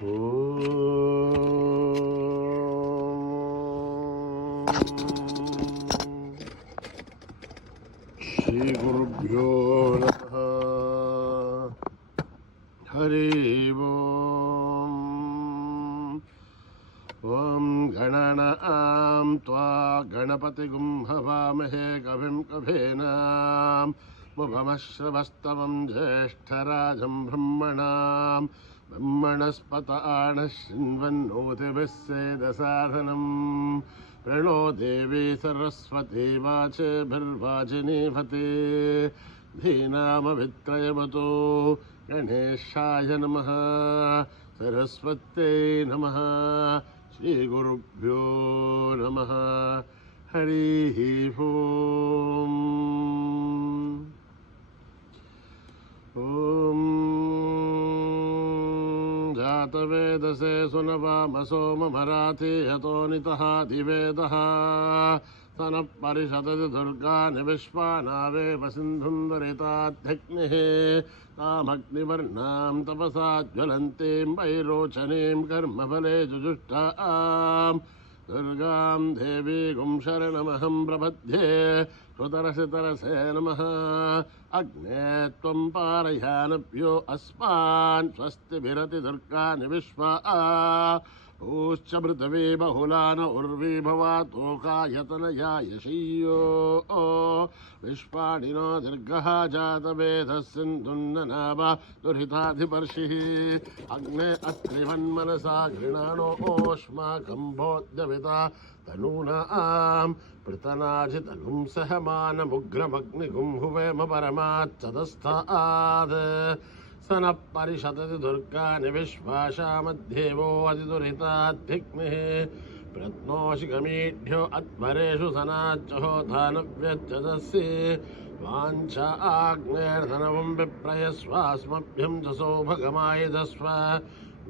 श्री गुरुभ्यो नमः। हरि ओम। ओम गणनां त्वा गणपतिगुं हवामहे कविं कवीनां मुखमश्रवस्तमं ज्येष्ठराजं ब्रह्मणां ब्रह्मणस्पत आनश्चिन्वन्नोतिभिः सेदसाधनम् प्रणो देवी सरस्वती वाचेभिर्वाचिनीपते धीनामवित्रयवतो गणेशाय नमः सरस्वत्यै नमः श्रीगुरुभ्यो नमः हरिः ओम्। ॐ जातवेदसे सुनवामसो मराठी हतो नितः दिवेदः तनः परिषदति दुर्गानि विश्वानावेव सिन्धुं वरिताध्यग्निः तामग्निवर्णां तपसा ज्वलन्तीं वैरोचनीं कर्मफले जुजुष्टां दुर्गां देवीं शरणमहं प्रपद्ये श्रुतरसितरसे नमः। अग्ने त्वं पारयानभ्यो अस्मान् स्वस्तिभिरति दुर्गानि विश्वा ऊश्च पृथिवी बहुलान उर्वी भवातोकायतनया यशीयो विश्वाणि नो दीर्घः जातवेदः सिन्धुन्ननावा दुरिताधिपर्षिः अग्ने अस्त्रिवन्मनसा गृणानो ओष्माकं बोध्यविता तनूनां पृतनाजितगुं सहमानमुग्रमग्निगुं हुवेम परमाच्चतस्थाद् सनः परिषदति दुर्गानि विश्वाशामध्येवो अधिदुरिताधिग्निः प्रत्नोषिकमीढ्यो अध्वरेषु सनाच्चहोधानव्यच्चदसि वाञ्छा आग्नेर्धनवं विप्रयस्वास्मभ्यं च सौभगमायधस्व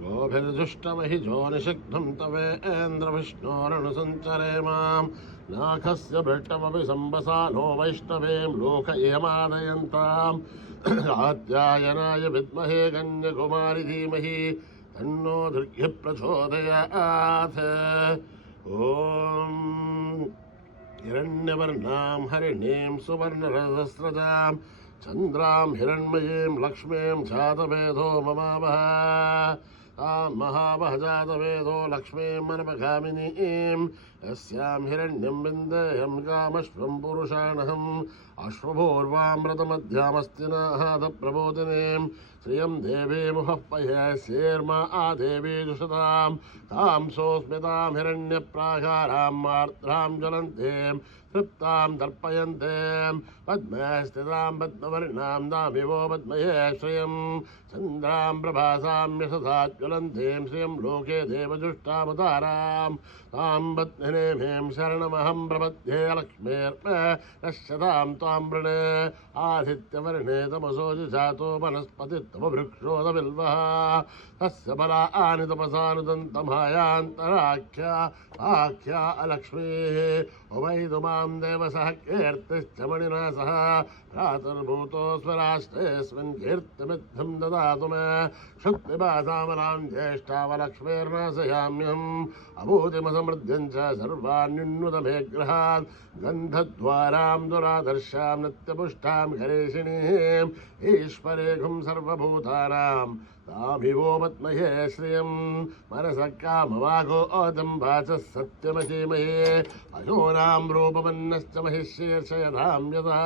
गोभिर्जुष्टमहिजो निषिग्धं तवेन्द्रविष्णोरनुसञ्चरे मां नाखस्य भृष्टमपि सम्बसा नो वैष्णवीं लोकयमानयन्ताम् आद्यायनाय विद्महे कन्याकुमारी धीमहि तन्नो दुर्गे प्रचोदयात्। ॐ हिरण्यवर्णां हरिणीं सुवर्णरजस्रजां चन्द्रां हिरण्मयीं लक्ष्मीं जातवेदो ममावः तां महावः जातवेदो लक्ष्मीं मनपगामिनीं यस्यां हिरण्यं विन्देयं कामश्वं पुरुषाणहम् अश्वभूर्वामृतमध्यामस्तिनाहादप्रबोधिनीं श्रियं देवी मुहः पयस्येर्मा आदेवी जुषतां तां सोऽस्मितां हिरण्यप्राकारां मार्द्रां ज्वलन्तीं तृप्तां तर्पयन्तीं पद्मे स्थितां पद्मवर्णां दामिवो पद्मये श्रियं चन्द्रां प्रभासां यशसा ज्वलन्तीं श्रियं लोके देवजुष्टावतारां तां पद्मिनीं शरणमहं प्रपद्ये लक्ष्मीर्पश्यतां त्वां वृणे आदित्यवर्णे तमसो जातो वनस्पतित्ववृक्षोदबिल्वः तस्य फलानि तपसानुदन्तमायान्तराख्या आख्या अलक्ष्मीः उवैतुमां देवसः कीर्तिश्च मणिना सह प्रातर्भूतो स्वराष्ट्रेऽस्मिन् कीर्तिमिद्धं ददातु मे शुक्तिभासामलां ज्येष्ठावलक्ष्मीर्नाशयाम्यहम् अभूतिमसमृद्ध्यं च सर्वान्युन्नुतमे गृहात् गन्धद्वारां दुरादर्शां नित्यपुष्टां हरेशिणीम् ईश्वरेघुं सर्वभूतानां ताभिवो पद्महे श्रियं मनसः कामवागो ओदं वाचः सत्यमसीमहे अशोनां रूपमन्नश्च महिष्येर्षयधां यथा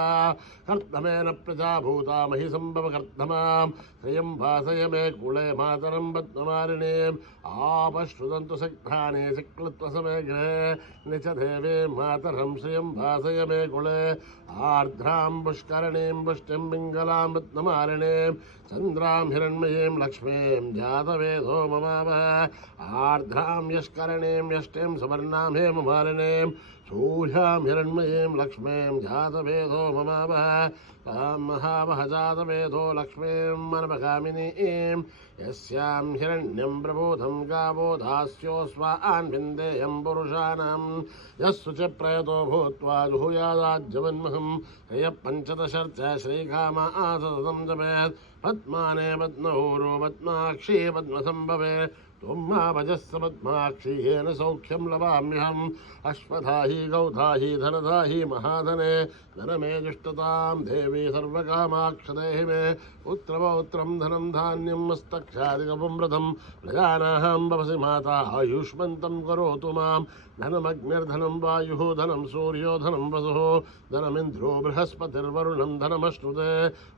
कर्तमेन प्रजाभूता महि सम्भवकर्तमां श्रियं भासय मे कुले मातरं पद्ममालिनीम् आपश्रुतन्तु शक्तानि शक्लत्वसमे गृहे निचदेवे मातरं श्रियं भासय मे कुले आर्द्रां पुष्करणीं पुष्टिं पिङ्गलां पद्ममालिनीं चन्द्रां हिरण्मयीं लक्ष्मीं जातवेदो ममावः आर्द्रां यष्करणीं यष्टिं सुवर्णां हेममालिनीं सूर्यां हिरण्मयीं लक्ष्मीं जातवेदो ममावः तां महावः जातवेदो लक्ष्मीं मनपगामिनीं यस्यां हिरण्यं प्रबोधं गावो दास्योऽस्वान् विन्देयं पुरुषाणां यस्सु च प्रयतो भूत्वा जुहुयादाज्जवन्महं ह्यः पञ्चदशर्च श्रीकामा आसततं जपेत् पद्माने पद्महूरो पद्माक्षी पद्मसंभवे त्वं मा भजस्स पद्माक्षी येन सौख्यं लभाम्यहम् अश्वधाहि गौधाहि धनधाहि महाधने धनमे जुष्टतां देवी सर्वकामाक्षदेहि मे पुत्रपौत्रं धनं धान्यं मस्तक्षादिकपुंव्रतं प्रजानाहं भवसि माता आयुष्मन्तं करोतु मां धनमग्निर्धनं वायुः धनं सूर्यो धनं वसुः धनमिन्द्रो बृहस्पतिर्वरुणं धनमश्नुते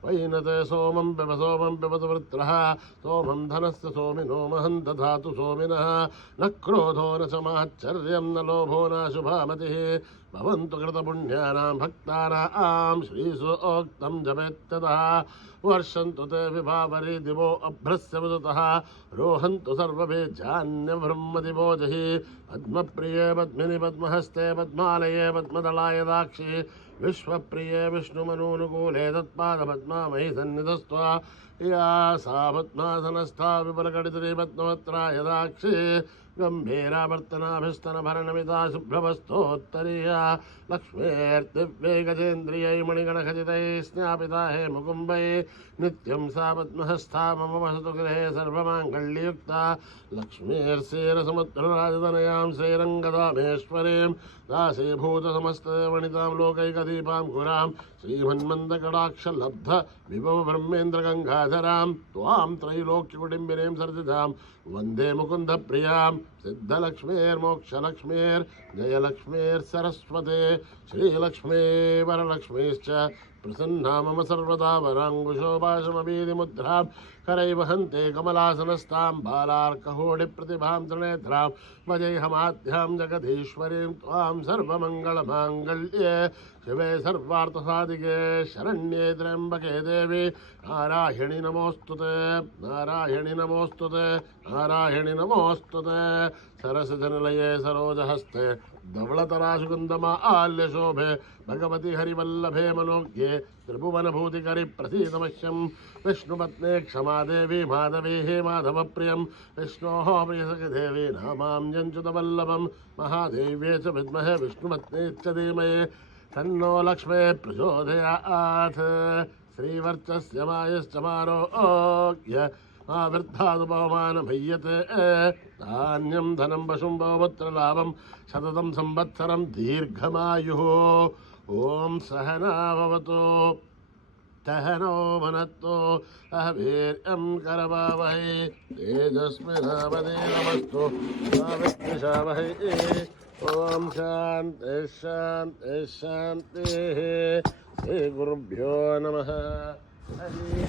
वैनते सोमं पिबतु वृत्रः सोमं धनस्य सोमिनो महं दधातु सोमिनः न क्रोधो न च माश्चर्यं न लोभो न शुभामतिः भवन्तु कृतपुण्यानां भक्तानां श्रीसूक्तं जपेत्यतः वर्षन्तु ते विभावरी दिवो अभ्रस्य विदुतः रोहन्तु सर्वबीजान्यब्रह्मदिवो जहि पद्मप्रिये पद्मिनि पद्महस्ते पद्मालये पद्मदलाय दाक्षि विश्वप्रिये विष्णुमनूनुकूले तत्पादपद्मामयि सन्निधस्त्वा या सा पद्मासनस्था विपुलकटितरी पद्मवत्रा यदाक्षि गम्भीरावर्तनाभिस्तनभरणमिता शुभ्रवस्तोत्तरीया लक्ष्मीर्दिव्यै गजेन्द्रियै मणिगणखचितैः स्नापिता हे मुकुम्बै नित्यं सा पद्महस्था मम वसतु गृहे सर्वमाङ्गल्ययुक्ता लक्ष्मीर्षेरसमुद्रराजतनयां श्रीरङ्गदामेश्वरीं दासीभूतसमस्तदेवनितां लोकैकदीपां गुरां श्रीमन्मन्दकटाक्षलब्ध विभव ब्रह्मेन्द्रगङ्गाधरां त्वां त्रैलोक्यकुटिम्बिनीं सर्जितां वन्दे मुकुन्दप्रियां सिद्धलक्ष्मीर्मोक्षलक्ष्मीर्जयलक्ष्मीर्सरस्वते श्रीलक्ष्मी वरलक्ष्मीश्च प्रसन्ना मम सर्वदा वराङ्कुशोभाषमभीतिमुद्रां करैवहन्ते कमलासनस्तां बालार्कहोडिप्रतिभां त्रिनेत्रां भजेऽहमाद्यां जगदीश्वरीं त्वां सर्वमङ्गलमाङ्गल्ये शिवे सर्वार्थसाधिके शरण्ये त्र्यम्बके देवी नारायणि नमोऽस्तुते नारायणि नमोऽस्तुते नारायणि नमोऽस्तुते सरसजनलये सरोजहस्ते धवलतराशुकुन्दमाल्यशोभे भगवति हरिवल्लभे मनोज्ञे त्रिभुवनभूतिकरि प्रसीदमह्यं विष्णुपत्ने क्षमा देवी माधवी हे माधवप्रियं विष्णोः प्रियसखि देवी नामां जञ्चुतवल्लभं महादेव्ये च विद्महे विष्णुपत्ने च धीमहि तन्नो लक्ष्मी प्रचोदयात् श्रीवर्चस्य मायश्च मारोग्य वृद्धादुपमानभय्यते धान्यं धनं पशुं बहुपुत्रलाभं शततं संवत्सरं दीर्घमायुः ॐ सहना भवतु सहनो भुनक्तु वीर्यं करवावहै तेजस्विनावधीतमस्तु मा विद्विषावहै ॐ शान्ति शान्ति शान्तिः श्रीगुरुभ्यो नमः हरि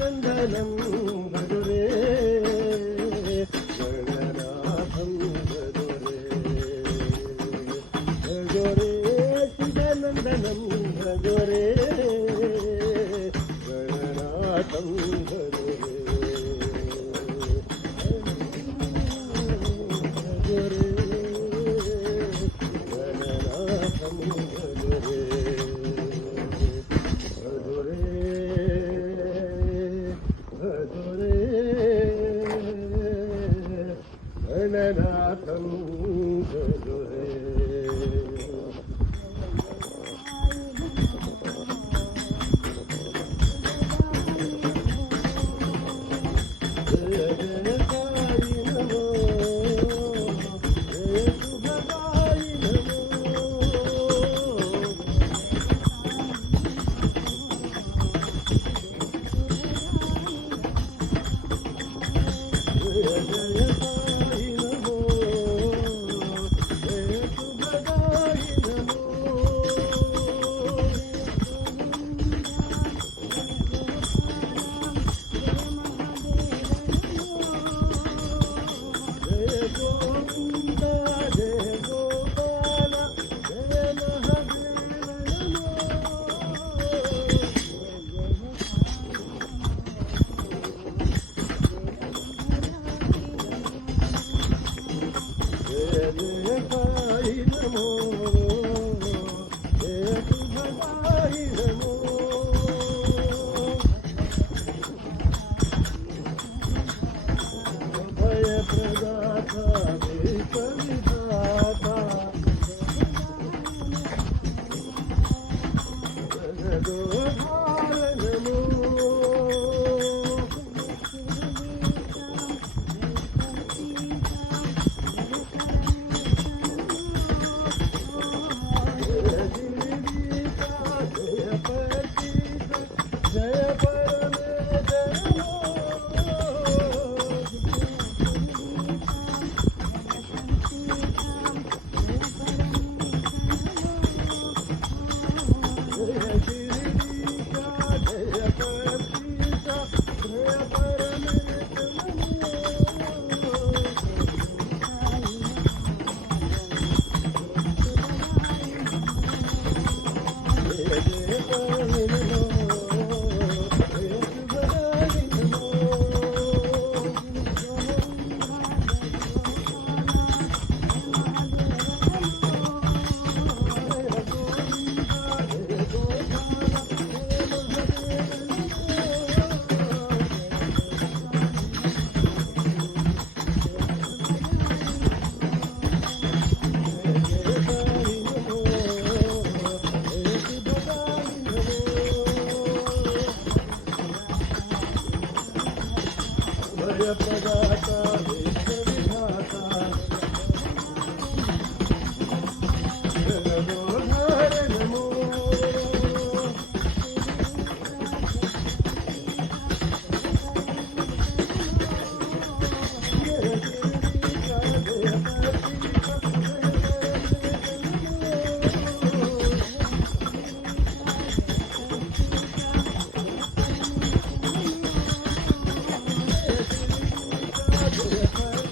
चिदनन्दनं भजरे गणनाथं भजरे भजरे चिदनन्दनं भजरे गणनाथं भजरे भजरे गणनाथं भजरे गणनाथं भजरे जय जय साई नमो जय शुभदाई नमो जय जय साई नमो जय शुभदाई नमो जय गोविंद जय गोपाल जय महादेव नमो जय जय साई नमो जय शुभदाई नमो भय प्रदाता विपविदाता जगदोद्धार नमो जय जीविका जय पतित जय परमेश्वर जय जीविका जय पतित जय प्रदाता विश्वविधाता जगदोद्धार नमो जय जीविका जय पतित जय परमेश्वर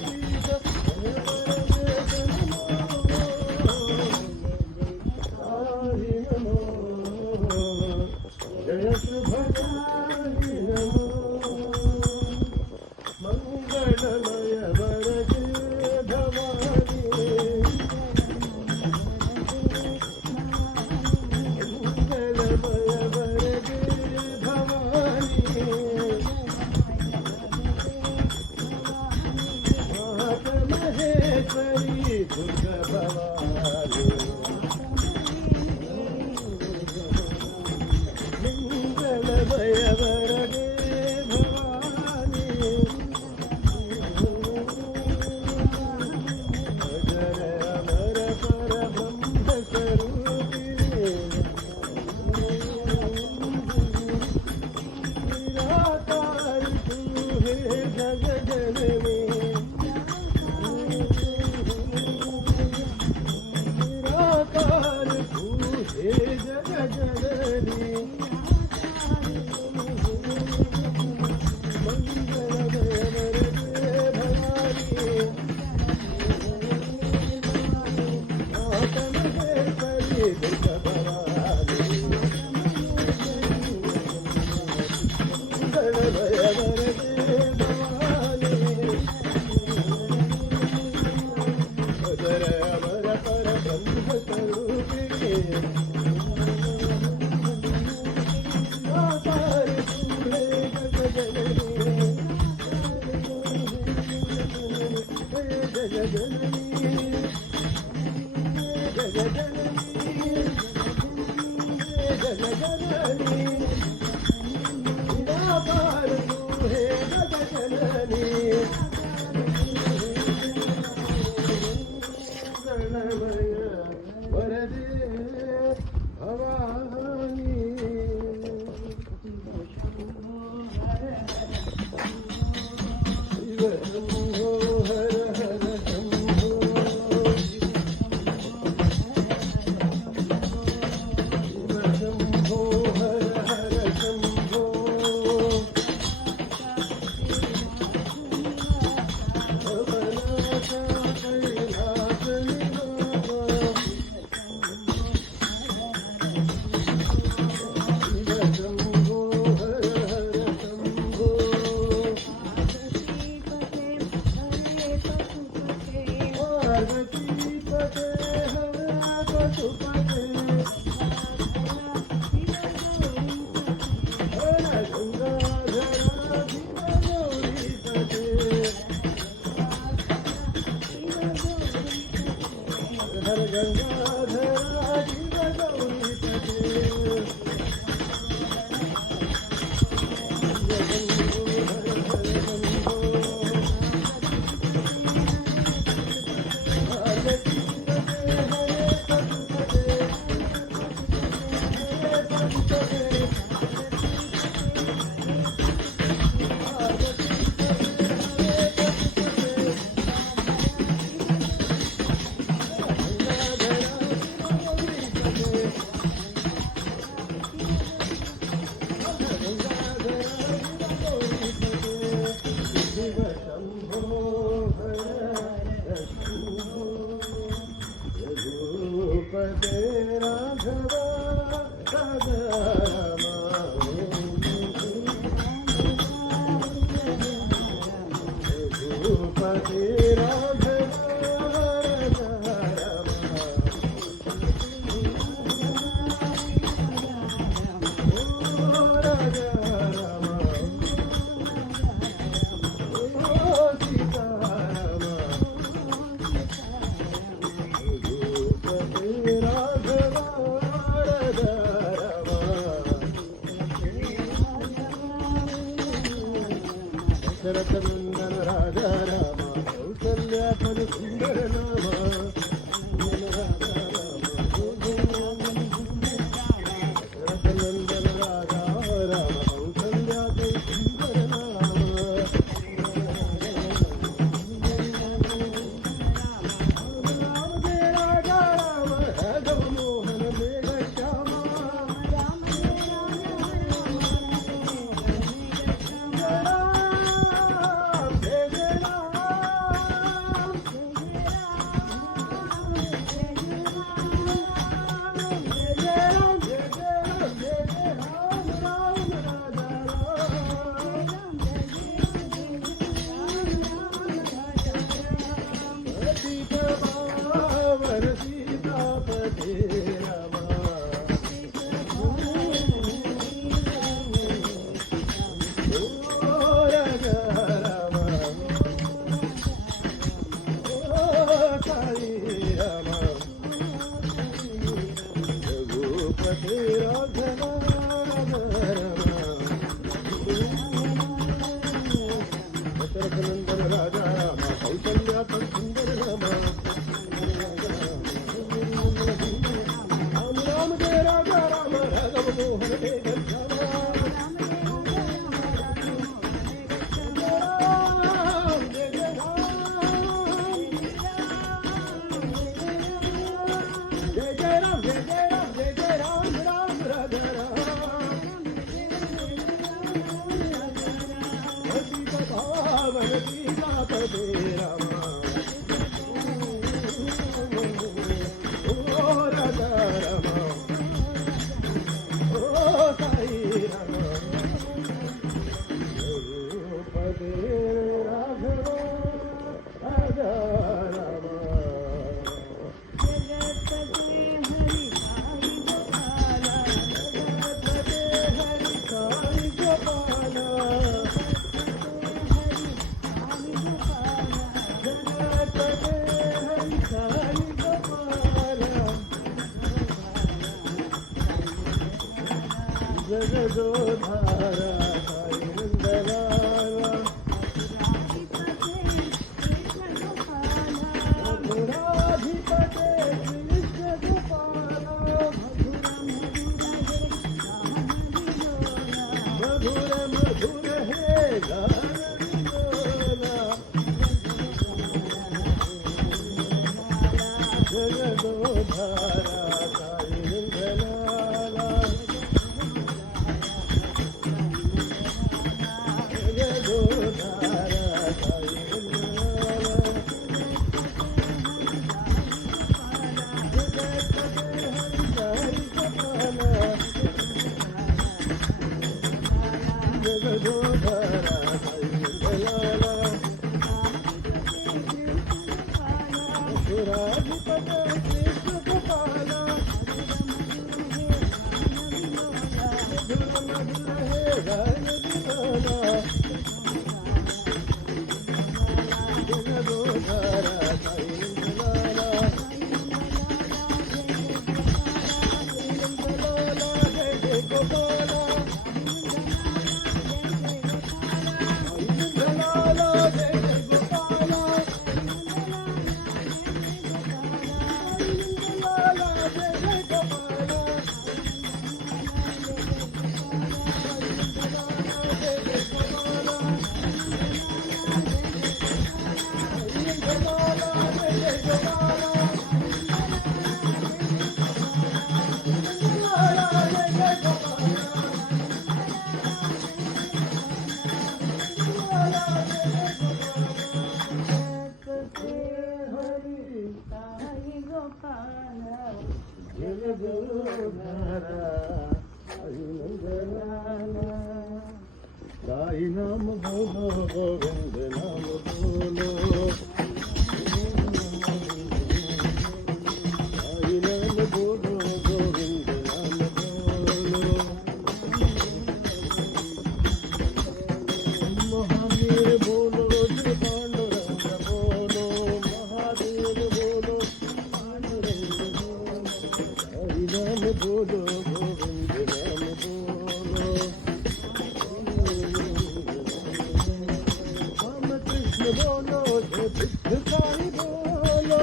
शंभो हर हर शंभो शंभो हर हर शंभो भवनाथ कैलास निवास शंभो हर हर शंभो पार्वतीपते हर पशुपते हर गंगाधरा शिव गौरीपते हर गंगाधरा शिव गौरीपते रघुपते राघव रघुपते राघव शरतनंदन राजा राम कौसल्यापति सुंदर नाम शरतनंदन राजा राम कौसल्यापति सुंदर नाम राम जय राजा राम राघव मोहन मेघ श्यामा सीतापते रमा रघुपते राघव दशरथनंदन राजा राम कौसल्यापति सुंदर राम राम राम जय राजा राम राघव मोहन मेघ श्यामा राम जय जय राम जय जय राम जय जय राम राम राजा राम सीतापते रमा ओ राजा राम ओ साई राम रघुपते राघव राजा राम जगतपते हरि साई गोपाला जगतपते हरि साई गोपाला जगदोधारा साई नंदलाला मथुराधिपते कृष्ण गोपाला मधुर मधुर हे गान विलोला धारा साई नंदलाला साई नाम बोलो गोविंद नाम बोलो साई नाम बोलो गोविंद नाम बोलो महावीर बोलो जय पांडुरंग बोलो महादेव बोलो पांडुरंग बोलो हरि नाम बोलो गोविंद नाम बोलो राम कृष्ण बोलो जय बुद्ध साई बोलो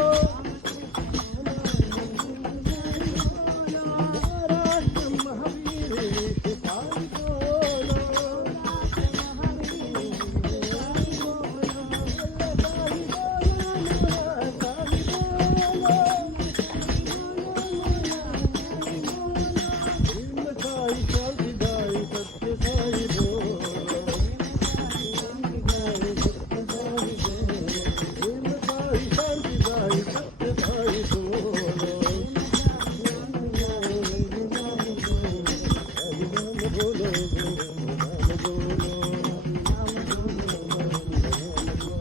महाराष्ट्र महावीर साई बोलो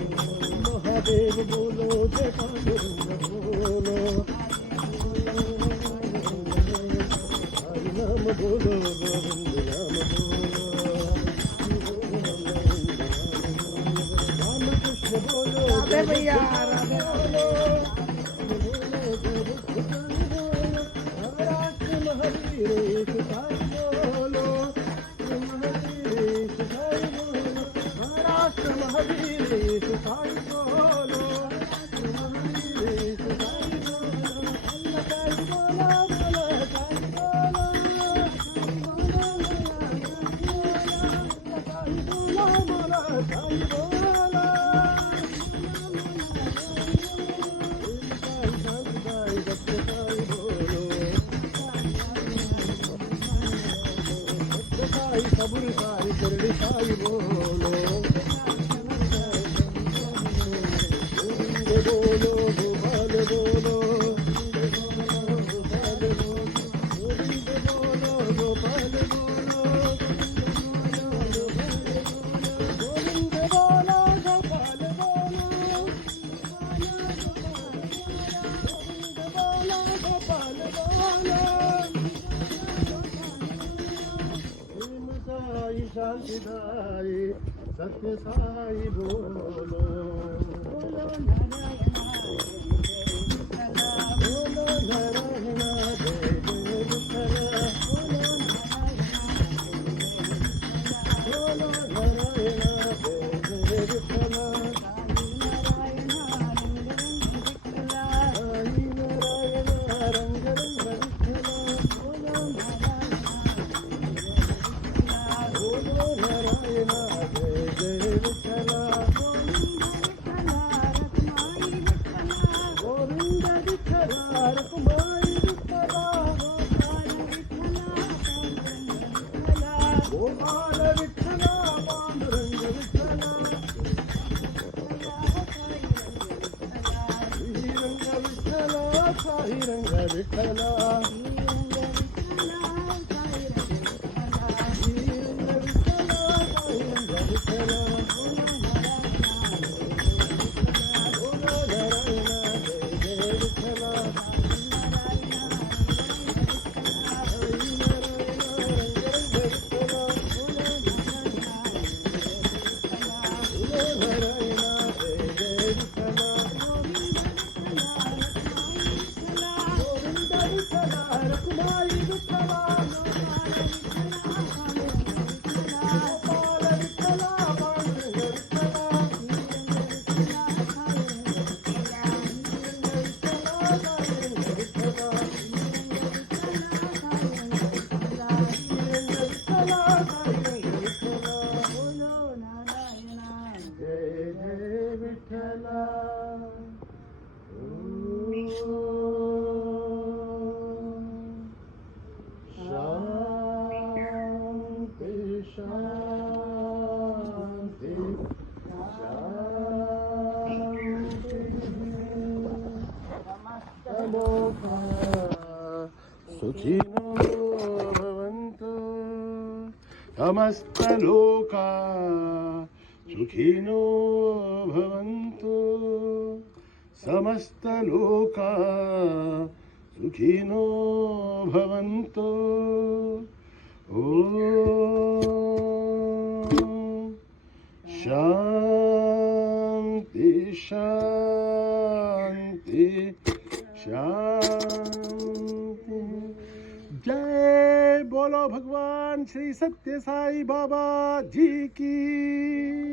महादेव बोलो जय पांडुरंग बोलो हरि नाम बोलो गोविंद नाम बोलो राम कृष्ण बोलो राधे भैया राधे महाराष्ट्र महावीर साई बोलो महावीर साई बोलो महाराष्ट्र महावीर साई बोलो महावीर साई बोलो अल्लाह साई बोलो बोलो साई बोलो साई बोलो बोलो साई बोलो साई सत्य साई बोलो सत्य साई सबुर साई करड़ी साई बोलो बोलो गोपाल बोलो गोपाल बोलो गोविंद बोलो गोपाल बोलो गोविंद बोलो गोपाल बोलो गोविंद बोलो गोपाल बोलो प्रेम साई शांति साई सत्य साई बोलो बोलो नारायण जय जय विठ्ठल बोलो नारायण जय जय विठ्ठल साई नारायण रंग रंग विठ्ठल बोलो नारायण जय जय विठ्ठल गोविंद विठ्ठल रखुमाई विठ्ठल गोपाल विठ्ठल पांडुरंग विठ्ठल श्रीरंग विठ्ठल साई रंग विठ्ठल श्रीरंग विठ्ठल साई रंग विठ्ठल बोलो नारायण जय जय विठ्ठल साई नारायण रंग रंग विठ्ठल बोलो नारायण जय जय विठ्ठल गोविंद विठ्ठल रखुमाई विठ्ठल गोपाल विठ्ठल पांडुरंग जय जय विठ्ठल शांति शांति शांति नमो सुखिनो समस्त लोका सुखिनो भवन्तु समस्त लोका सुखिनो भवन्तु ॐ शांति शांति शांति। जय बोलो भगवान श्री सत्य साई बाबा जी की।